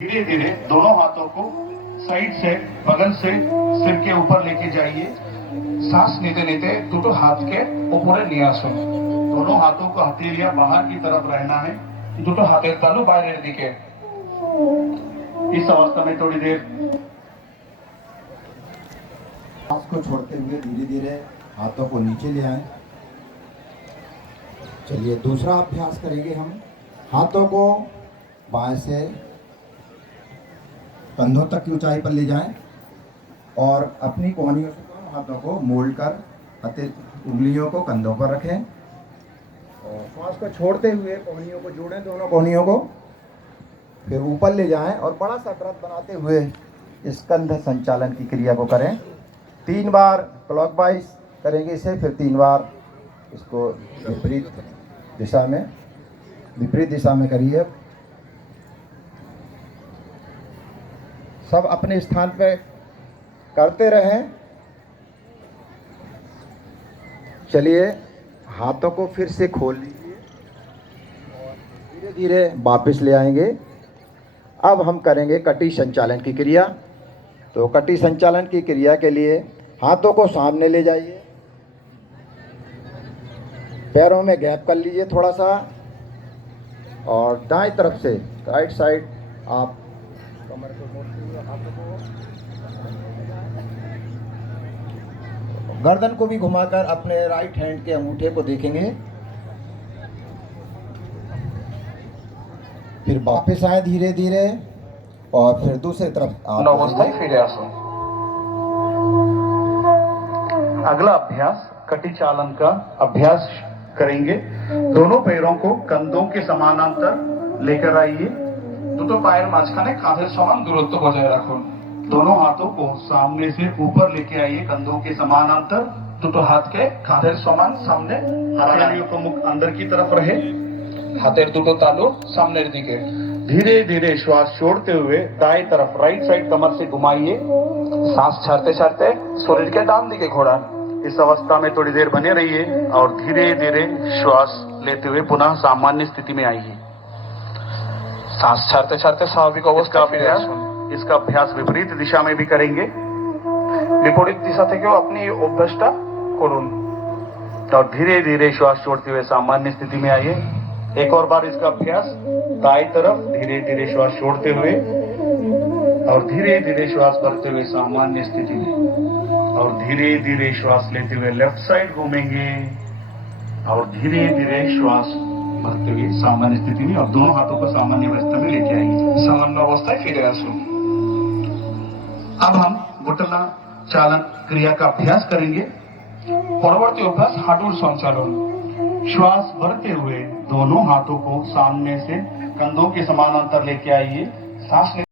धीरे धीरे दोनों हाथों को साइड से बगल से सिर के ऊपर लेके जाइए। सांस लेते लेते दोनों हाथ के ऊपर নিয়ে আসুন। दोनों हाथों को हथेलियां बाहर की तरफ रहना है। दोनों हाथेर तालू বাইরের দিকে। इस अवस्था में थोड़ी देर सांस को छोड़ते हुए धीरे धीरे हाथों को नीचे ले आए। चलिए दूसरा अभ्यास करेंगे हम। हाथों को बाएं से कंधों तक की ऊंचाई पर ले जाएं और अपनी कोहनियों से दोनों हाथों को मोड़ कर उंगलियों को कंधों पर रखें और श्वास को छोड़ते हुए कोहनियों को जोड़ें, दोनों कोहनियों को फिर ऊपर ले जाएं और बड़ा सा व्रत बनाते हुए स्कंध संचालन की क्रिया को करें। 3 बार क्लॉकवाइज करेंगे इसे, फिर 3 बार इसको विपरीत दिशा में करिए। सब अपने स्थान पे करते रहें। चलिए हाथों को फिर से खोल लीजिए और धीरे धीरे वापस ले आएंगे। अब हम करेंगे कटी संचालन की क्रिया। तो कटी संचालन की क्रिया के लिए हाथों को सामने ले जाइए, पैरों में गैप कर लीजिए थोड़ा सा और दाएं तरफ से राइट साइड आप कमर को मोड़ते हुए हाथों को गर्दन को भी घुमाकर अपने राइट हैंड के अंगूठे को देखेंगे। फिर वापस आए धीरे धीरे और फिर दूसरी तरफ आप अवस्थाएं फिरे आसन। अगला अभ्यास कटी चालन का अभ्यास करेंगे। दोनों पैरों को कंधों के समानांतर लेकर आइए। दोनों पैर মাঝখানে कांधे समान दूरत्व बजाय रखो। दोनों हाथों को सामने से ऊपर लेके आइए, कंधों के समानांतर। दोनों हाथ के कांधे समान सामने, हथेलियों का मुख अंदर की तरफ रहे, हाथेर दुटो तालू सामने दिखे। धीरे धीरे श्वास छोड़ते हुए दाएं तरफ राइट साइड कमर से घुमाइए। सांस छाड़ते छाड़ते शरीर के डान दिखे घोड़ान। इस अवस्था में थोड़ी देर बने रहिए और धीरे धीरे श्वास लेते हुए पुनः सामान्य स्थिति में आइए। सांस छाड़ते छाड़ते स्वाभाविक अवस्था फिरे आसुन। इसका अभ्यास विपरीत दिशा में भी करेंगे। विपरीत दिशा থেকেও अपनी अभ्यासটা করুন और धीरे धीरे श्वास छोड़ते हुए सामान्य स्थिति में आइए। एक और बार इसका अभ्यास दाएं तरफ धीरे धीरे श्वास छोड़ते हुए और धीरे धीरे श्वास भरते हुए सामान्य स्थिति में और धीरे धीरे श्वास लेते हुए लेफ्ट साइड घूमेंगे और धीरे धीरे श्वास भरते हुए सामान्य स्थिति में और दोनों हाथों को सामान्य अवस्था में लेके आएंगे। सामान्य अवस्था फिर आसन। अब हम घुटना चालन क्रिया का अभ्यास करेंगे। परवर्ती अभ्यास हाडूर संचालन। श्वास भरते हुए दोनों हाथों को सामने से कंधों के समानांतर लेके आइए। सांस